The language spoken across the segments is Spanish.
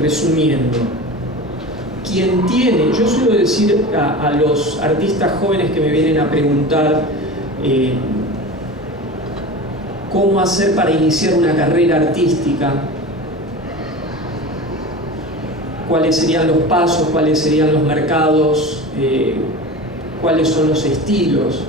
resumiendo, quien tiene, yo suelo decir a los artistas jóvenes que me vienen a preguntar cómo hacer para iniciar una carrera artística, cuáles serían los pasos, cuáles serían los mercados, cuáles son los estilos.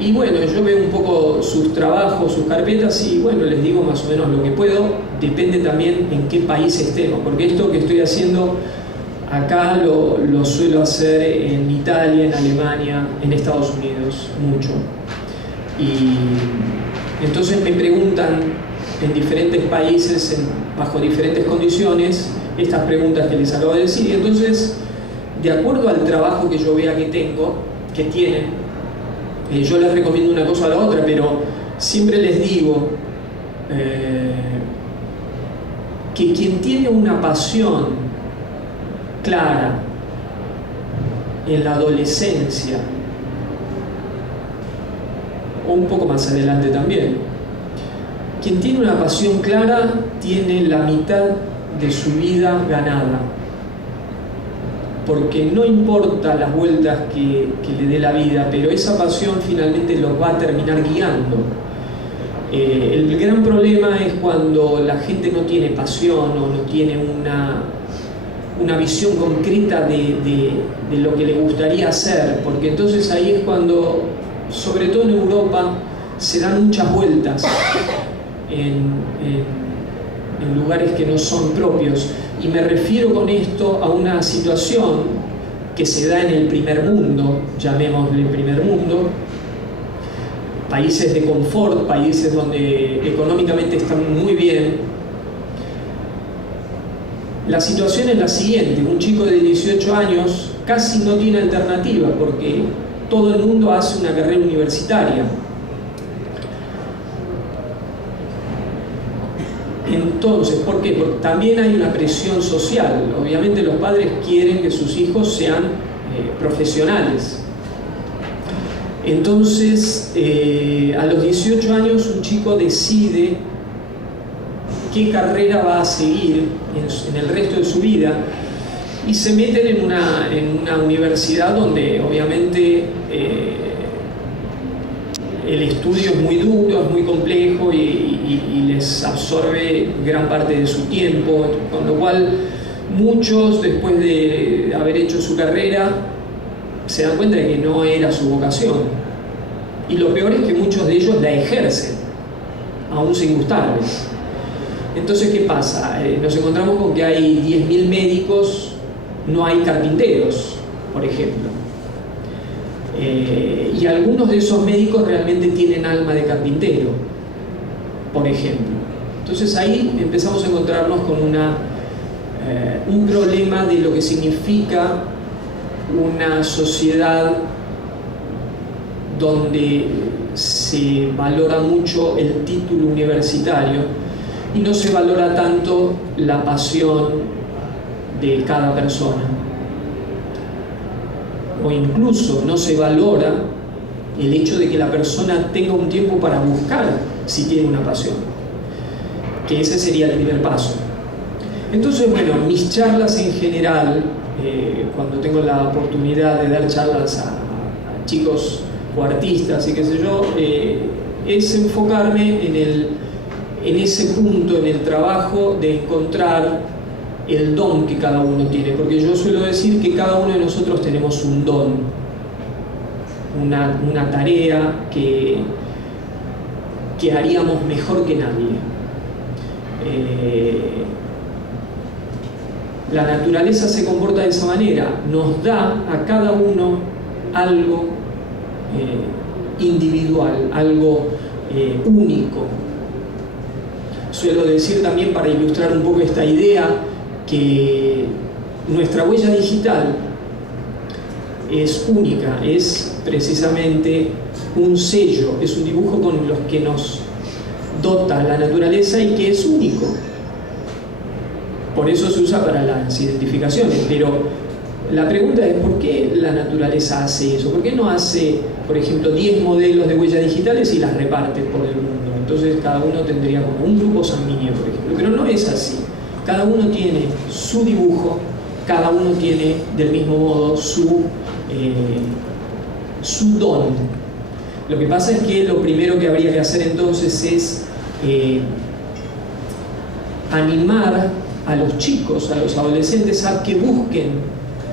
Y bueno, yo veo un poco sus trabajos, sus carpetas y bueno, les digo más o menos lo que puedo. Depende también en qué país estemos, porque esto que estoy haciendo acá lo suelo hacer en Italia, en Alemania, en Estados Unidos, mucho. Y entonces me preguntan en diferentes países, bajo diferentes condiciones, estas preguntas que les acabo de decir. Y entonces, de acuerdo al trabajo que yo vea que tienen, yo les recomiendo una cosa a la otra, pero siempre les digo que quien tiene una pasión clara en la adolescencia, o un poco más adelante también, quien tiene una pasión clara tiene la mitad de su vida ganada, porque no importa las vueltas que le dé la vida, pero esa pasión finalmente los va a terminar guiando. El gran problema es cuando la gente no tiene pasión o no tiene una visión concreta de lo que le gustaría hacer, porque entonces ahí es cuando, sobre todo en Europa, se dan muchas vueltas en lugares que no son propios. Y me refiero con esto a una situación que se da en el primer mundo, llamémosle primer mundo, países de confort, países donde económicamente están muy bien. La situación es la siguiente: un chico de 18 años casi no tiene alternativa porque todo el mundo hace una carrera universitaria. Entonces, ¿por qué? Porque también hay una presión social. Obviamente los padres quieren que sus hijos sean profesionales. Entonces, a los 18 años un chico decide qué carrera va a seguir en el resto de su vida y se meten en una universidad donde obviamente el estudio es muy duro, es muy complejo y les absorbe gran parte de su tiempo, con lo cual muchos, después de haber hecho su carrera, se dan cuenta de que no era su vocación. Y lo peor es que muchos de ellos la ejercen, aún sin gustarles. Entonces, ¿qué pasa? Nos encontramos con que hay 10.000 médicos, no hay carpinteros, por ejemplo. Y algunos de esos médicos realmente tienen alma de carpintero, por ejemplo. Entonces ahí empezamos a encontrarnos con un problema de lo que significa una sociedad donde se valora mucho el título universitario y no se valora tanto la pasión de cada persona. O incluso no se valora el hecho de que la persona tenga un tiempo para buscar si tiene una pasión, que ese sería el primer paso. Entonces, bueno, mis charlas en general, cuando tengo la oportunidad de dar charlas a chicos o artistas y qué sé yo, es enfocarme en ese punto, en el trabajo de encontrar el don que cada uno tiene, porque yo suelo decir que cada uno de nosotros tenemos un don, una tarea que haríamos mejor que nadie. La naturaleza se comporta de esa manera, nos da a cada uno algo individual, algo único. Suelo decir también, para ilustrar un poco esta idea, que nuestra huella digital es única, es precisamente un sello, es un dibujo con los que nos dota la naturaleza y que es único. Por eso se usa para las identificaciones, pero la pregunta es: ¿por qué la naturaleza hace eso? ¿Por qué no hace, por ejemplo, 10 modelos de huellas digitales y las reparte por el mundo? Entonces cada uno tendría como un grupo sanguíneo, por ejemplo, pero no es así. Cada uno tiene su dibujo, cada uno tiene del mismo modo su don. Lo que pasa es que lo primero que habría que hacer entonces es animar a los chicos, a los adolescentes, a que busquen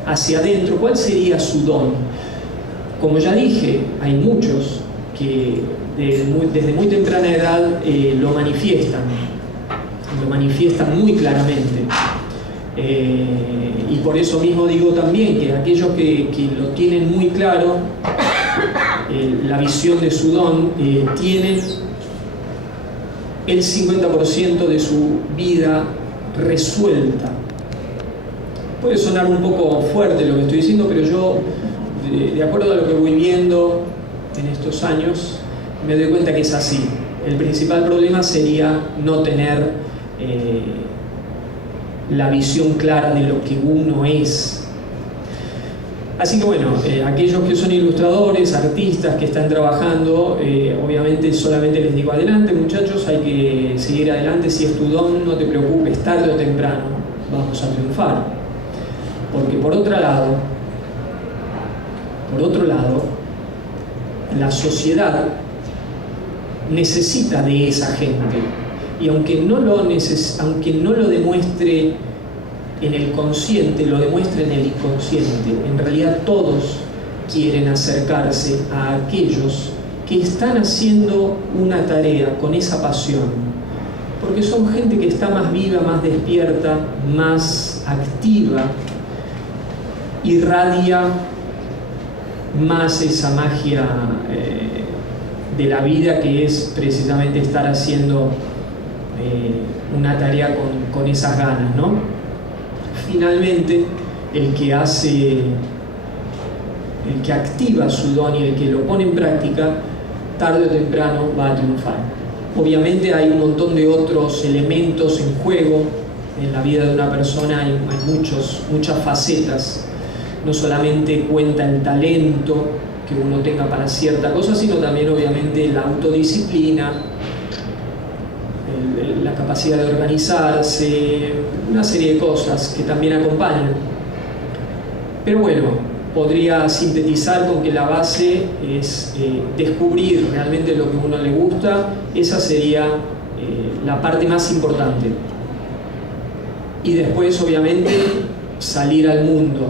hacia adentro cuál sería su don. Como ya dije, hay muchos que desde muy temprana edad lo manifiestan muy claramente. Y por eso mismo digo también que aquellos que lo tienen muy claro, la visión de su don, tienen el 50% de su vida resuelta. Puede sonar un poco fuerte lo que estoy diciendo, pero yo, de acuerdo a lo que voy viendo en estos años, me doy cuenta que es así. El principal problema sería no tener la visión clara de lo que uno es. Así que bueno, aquellos que son ilustradores, artistas que están trabajando, obviamente solamente les digo adelante muchachos, hay que seguir adelante. Si es tu don, no te preocupes, tarde o temprano vamos a triunfar. Porque por otro lado, la sociedad necesita de esa gente. Y aunque no lo demuestre en el consciente, lo demuestra en el inconsciente. En realidad todos quieren acercarse a aquellos que están haciendo una tarea con esa pasión, porque son gente que está más viva, más despierta, más activa, irradia más esa magia de la vida, que es precisamente estar haciendo una tarea con esas ganas, ¿no? Finalmente, el que activa su don y el que lo pone en práctica, tarde o temprano va a triunfar. Obviamente hay un montón de otros elementos en juego en la vida de una persona, hay muchas facetas. No solamente cuenta el talento que uno tenga para cierta cosa, sino también obviamente la autodisciplina, la capacidad de organizarse, una serie de cosas que también acompañan. Pero bueno, podría sintetizar con que la base es descubrir realmente lo que a uno le gusta. Esa sería la parte más importante. Y después, obviamente, salir al mundo.